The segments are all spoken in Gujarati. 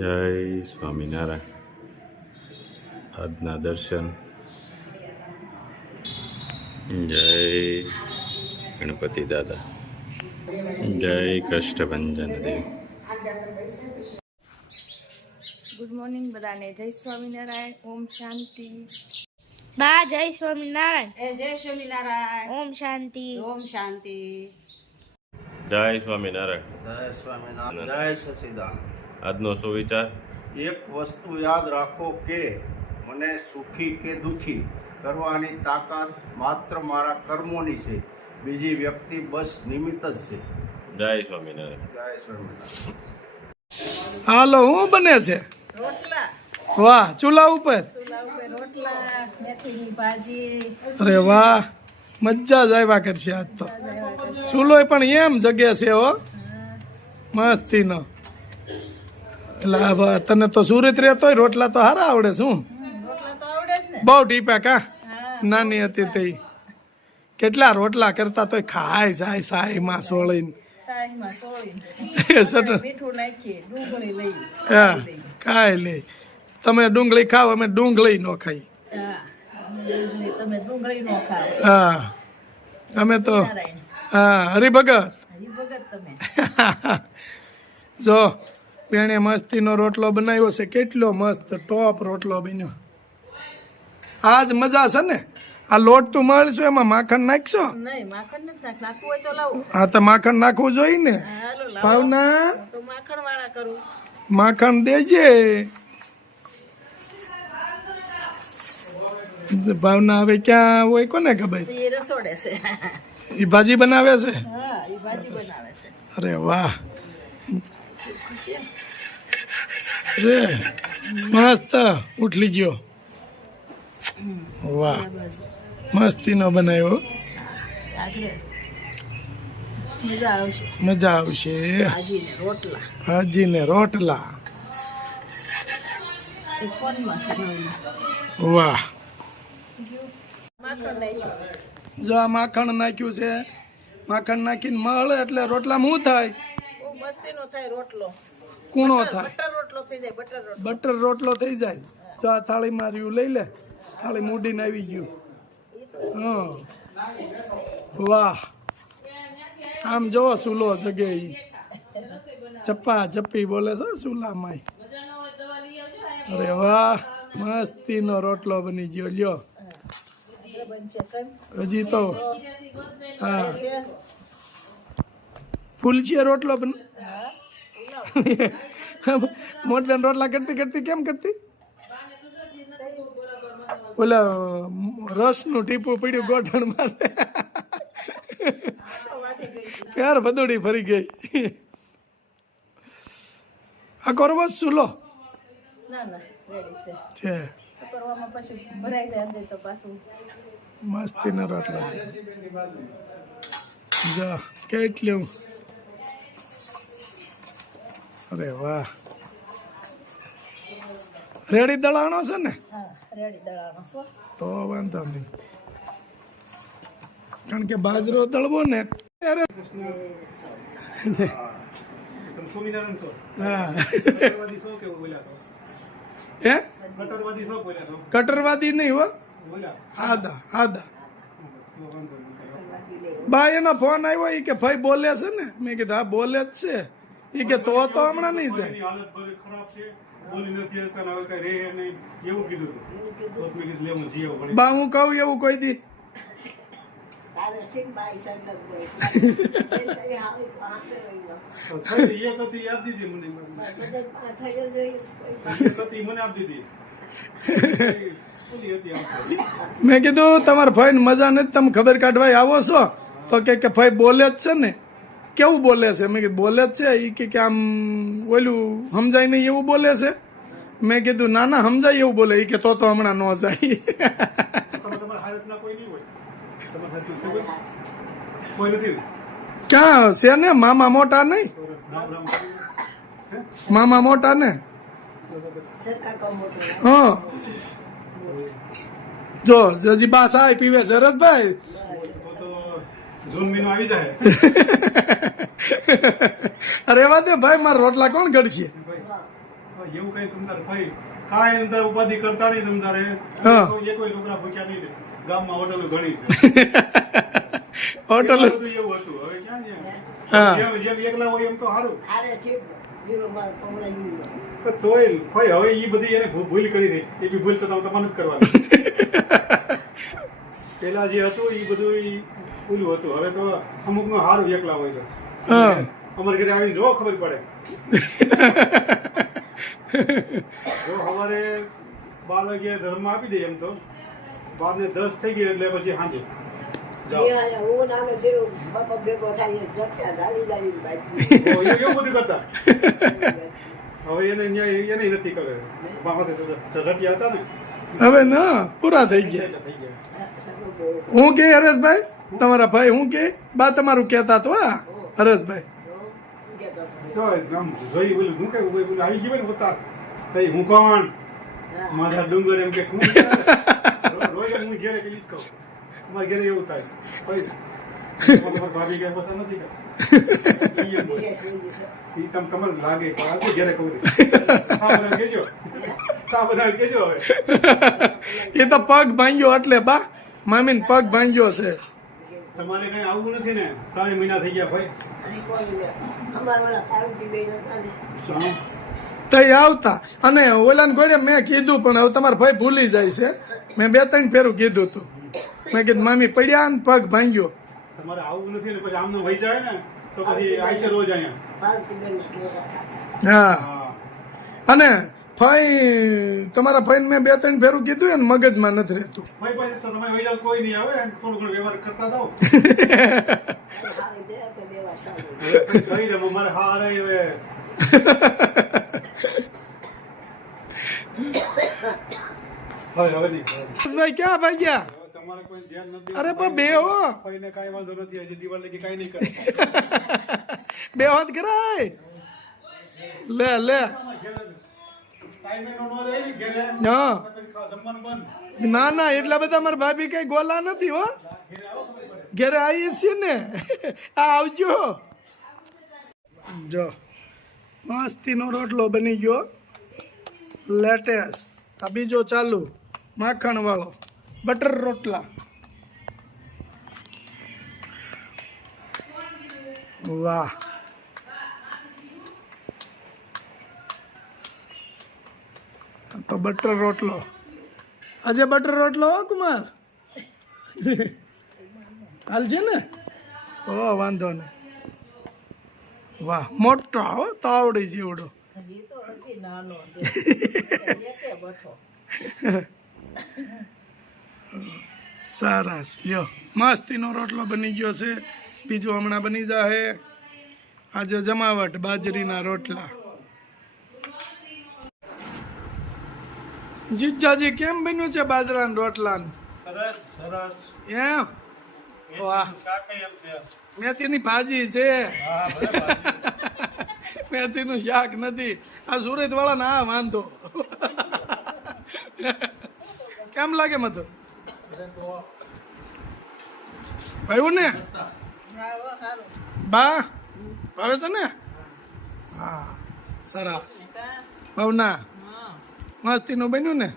જય સ્વામિનારાયણ આજના દર્શન. જય ગણપતિ દાદા. જય કષ્ટભંજન દેવ. ગુડ મોર્નિંગ બધાને. જય સ્વામિનારાયણ ઓમ શાંતિ. બા જય સ્વામિનારાયણ એ જય સ્વામિનારાયણ ઓમ શાંતિ. ઓમ શાંતિ. જય સ્વામિનારાયણ જય સ્વામિનારાયણ જય સચિદાન આજનો સુવિચાર? એક વસ્તુ યાદ રાખો કે મને સુખી કે દુખી કરવાની તાકાત માત્ર મારા કર્મોની છે. બીજી વ્યક્તિ બસ નિમિત્ત જ છે. જય સ્વામિનારાયણ. જય સ્વામિનારાયણ. હાલો હું બને છે? રોટલા. વાહ ચૂલા ઉપર? ચૂલા ઉપર રોટલા મેથીની ભાજી. અરે વાહ મજા જ આવ્યા કરશે આજ તો. ચૂલો પણ એમ જગ્યા છે હો. મસ્તીનો. એટલે તને તો સુરત રહેતોય રોટલા તો હારા આવડે શું? તો બહુ ટીપા કા નાની હતી તે. કેટલા રોટલા કરતા તોય ખાય જાય સાયમાં સોળીને. ખાય લે. તમે ડુંગળી ખાવ અમે ડુંગળી ન ખાઈ. હા અમે તો હા હરિભગત. જો બેણે મસ્તીનો રોટલો બનાવ્યો છે. કેટલો મસ્ત ટોપ રોટલો બન્યો. આજ મજા છે ને? આ લોટ તું મળશું એમાં માખણ નાખશો? હા તો માખણ નાખવું જોઈએ ને? ભાવના? માખણ દેજે. ભાવના હવે ક્યાં હોય કોને ખબર? રસોડે છે. એ ભાજી બનાવે છે. અરે વાહ. રે મસ્ત ઉઠલી ગયો. વાહ મસ્તી નો બનાવ્યો. મજા આવશે. મજા ને રોટલા. વાહ. જો આ માખણ નાખ્યું છે માખણ નાખીને મળે એટલે રોટલા શું થાય? મસ્તીનો થાય રોટલો. કૂણો થાય. બટર રોટલો થઈ જાય બટર રોટલો. બટર રોટલો થઈ જાય. જો આ થાળી માર્યું લઈ લે. થાળી મૂડીને આવી ગયું. હા. વાહ. આમ જો સુલો જગે ઈ. ચપ્પા ચપ્પી બોલે છે સુલામાં અરે વાહ મસ્તીનો રોટલો બની ગયો. લ્યો. હજી તો હા. ફૂલચીએ રોટલો બન મોટબેન રોટલા કરતી કરતી કેમ કરતી? ઓલા રસનું ટીપું પડ્યું ગોઠણ મારે પ્યાર ભદોડી ફરી ગઈ. આ કરવો ચૂલો ના ના રેડી છે. છે. કરવામાં પછી ભરાઈ જાય અંદર તો પાછું. મસ્તીનો રોટલો છે. જો કેટલું અરે વાહ. રેડી દળાણો છે ને? તો વાંધો નહીં. કારણ કે બાજરો દળવો ને ત્યારે કટરવાદી નહીં હો. આદા આદા. બા એનો ફોન આવ્યો કે ભાઈ બોલે છે ને? મેં કીધું હા બોલે જ છે. એ કે તો તો હમણાં નહીં જાય. હાલત ભલે ખરાબ છે. બોલી નથી અત્યારે હવે કઈ રે નહીં. એવું કીધું હતું તો મેં કીધું લેવું જીવ પડે બા હું કહું એવું કોઈ દી. મેં કીધું તમારા ભાઈ મજા નથી તમે ખબર કાઢવા આવો છો? તો કે કે ભાઈ બોલે જ છે ને. કેવું બોલે છે? મેં કીધું બોલે જ છે એ કે આમ ઓલું સમજાય નહીં એવું બોલે છે? મેં કીધું ના ના સમજાય એવું બોલે. એ કે તો તો હમણાં ન જાય. ક્યાં? છે ને? મામા મોટા નહીં? મામા મોટા ને? હા. જો જજી બા સાય પીવે તો જૂન મહિનો આવી જાય. અરે વાત ભાઈ મારા રોટલા કોણ ઘડશે? એવું કઈ તમતારે ભાઈ કાંઈ તમતારે ઉપાધિ કરતા નહીં તમતારે હા. એ કોઈ છોકરા ભૂખ્યા નહીં ગામમાં હોટલો ઘણી હોટલ એવું હતું. હવે ક્યાં છે? જેમ એકલા હોય એમ તો સારું. તોય ભાઈ હવે એ બધી એને ભૂલ કરી દે. એ બી ભૂલ તો તમે તમારે જ કરવાની પેલા જે હતું એ બધું ઓલું હતું. હવે તો અમુકનું સારું એકલા હોય તો અમારે ઘરે આવીને જો ખબર પડે. જો સવારે બાર વાગે ધર્મ આપી દે એમ તો. બાર ને દસ થઈ ગઈ એટલે પછી સાંજે હવે એને એને નથી કરે. રટિયા હતા ને. હવે ના પૂરા થઈ ગયા. થઈ ગયા. હું કે હરેશભાઈ? તમારા ભાઈ હું કે? બા તમારું કહેતા તો હા. હરેશભાઈ તો આમ જોઈ બોલું હું કઈ બોલું બોલું આવી ગયું ને પોતા કઈ હું કોણ? મારા ડુંગર એમ કે રોજ હું ઘેરે કે કહું. અમારે ઘેરે એવું થાય. ભાભી કે પસંદ નથી કરતા. ઈ એમ બોલે. ઈ તમ કમર લાગે ઘેરે કહું? દે. સા બનાવી કેજો સા બનાવી કેજો હવે. એ તો પગ ભાંગ્યો એટલે બા. મામીને પગ ભાંગ્યો છે. તમારે કઈ આવવું નથી ને? ત્રણ મહિના થઈ ગયા ભાઈ? તઈ આવતા. અને ઓલાન ગોળે મેં કીધું પણ હવે તમારા ભાઈ ભૂલી જાય છે. મેં બે ત્રણ ફેરું કીધું હતું. મેં કીધું મામી પડ્યા ને પગ ભાંગ્યો. તમારે આવું નથી ને પછી આમને વહી જાય ને તો પછી છે રોજ અહીંયા. હા. હા. અને ફઈ તમારા ફાઈન મેં બે ત્રણ ફેરું કીધું ને મગજમાં નથી રહેતું. ભાઈ ક્યાં ભાઈ કોઈ અરે પણ બે હો. ભાઈને કાંઈ વાંધો નથી હજી દિવાળ લગી કાંઈ નહીં કરે. બે હાથ કરાય. લે લે. નો નો, એટલા બધા મારા ભાભી કઈ ગોલા નથી, હો. ઘરે આવીએ છીએ ને. આ આવજો. જો, મસ્તીનો રોટલો બની ગયો. લેટેસ્ટ. આ બીજો ચાલુ. માખણ વાળો બટર રોટલા. વાહ. તો બટર રોટલો. આજે બટર રોટલો હો કુમાર? હાલ છે ને? તો વાંધો નહીં. વાહ, મોટો હો, તાવડી જીવડો. સરસ. યો મસ્તીનો રોટલો બની ગયો છે. બીજો હમણાં બની જાહે. આજે જમાવટ, બાજરીના રોટલા. જીજાજી કેમ બન્યું છે બાજરાના રોટલાનું? સરસ સરસ. એમ? વાહ. મેથીની ભાજી છે. મેથીનું શાક નથી. આ સુરત વાળા ના વાંધો. કેમ લાગે મધુ? ભાઈ ને? બા? ભાવે છે ને? હા સરસ. ભાવના? મસ્તીનું બન્યું ને?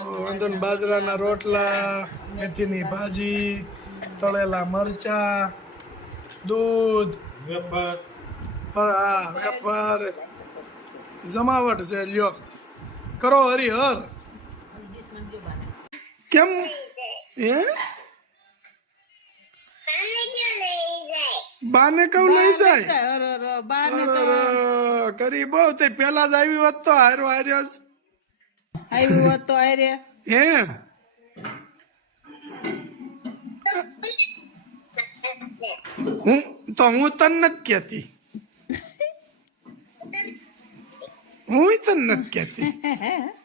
વાંધો ને બાજરાના રોટલા મેથીની ભાજી તળેલા મરચા દૂધ. વેપાર જમાવટ છે લ્યો. કરો હરિહર. કેમ? હે? બાને કહું લઈ જાય. કરી બહુ તે પેલા જ આવી હોત તો હારો હાર્યો આવી હોત તો આરે હે? હું તો હું તન નથી કહેતી. હું તન નથી કહેતી.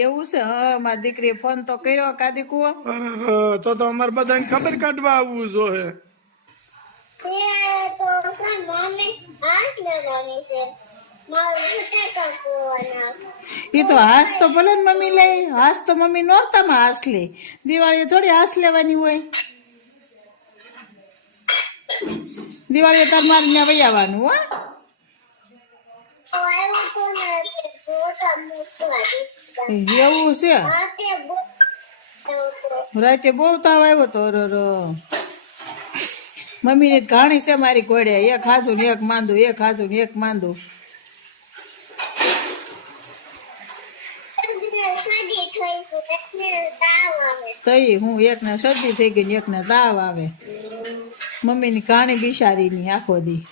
એવું છે? હ મારી દીકરી ફોન તો કર્યો કાદી કુવો. અરે તો તો અમારે બધાને ખબર કાઢવા આવવું જોઈએ. એ તો હાસ તો ભલે મમ્મી લે હાસ તો મમ્મી નોરતામાં હાસ લે. દિવાળીએ થોડી હાસ લેવાની હોય. દિવાળીએ તાર મારે વૈયાવાનું હો. એવું છે? રાતે બહુ તાવ આવ્યો તો મમ્મીની ઘાણી છે મારી કોડે એક ખાસું ને એક માંદું, એક ખાસું ને એક માંદું. સહી હું એકને શરદી થઈ ગઈ ને એકને તાવ આવે. મમ્મીની ઘાણી બિચારીની આખો દી.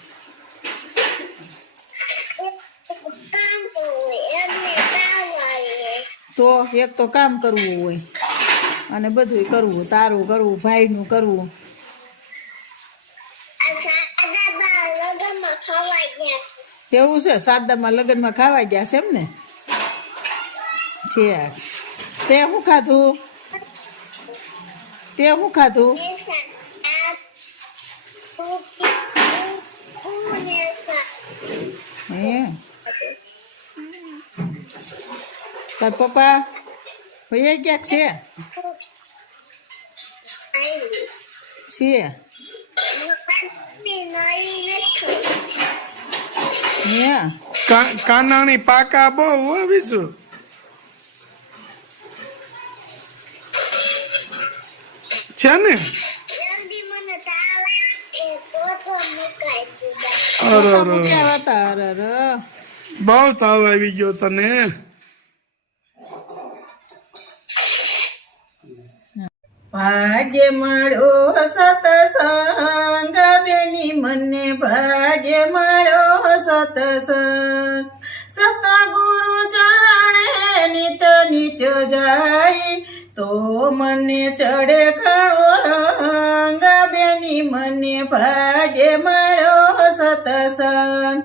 તો એક તો કામ કરવું હોય અને બધું કરવું, તારું કરવું, ભાઈનું કરવું. એવું છે? શારદામાં લગ્નમાં ખાવા ગયા છે એમ ને? ઠીક. તે શું ખાધું? તે શું ખાધું? હે? તાર પપ્પા ભાઈ ક્યાંક છે છે હે કા- કાનાણી પાકા બહુ હો વિશુ છે ને અરે અરે ક્યાં હતા અરે અરે બહુ તાવ આવી ગયો તને ભાગ્ય મળ્યો સતસંગ, બેની મને ભાગ્ય મળ્યો સતસંગ. સતગુરુ ચરણે નિત નિત્ય જાય, તો મને ચડે ઘણો રંગ, બેની મને ભાગ્ય મળ્યો સતસંગ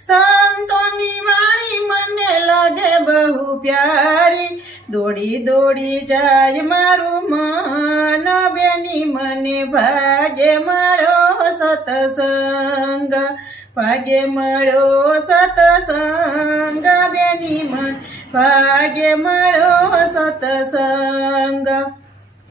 સંતોની વાણી મને લાગે બહુ પ્યારી. દોડી દોડી જાય મારું મન, બેની મને ભાગે મારો સતસંગ. ભાગે મળો સતસંગ, બેની મન ભાગે મળો સતસંગ.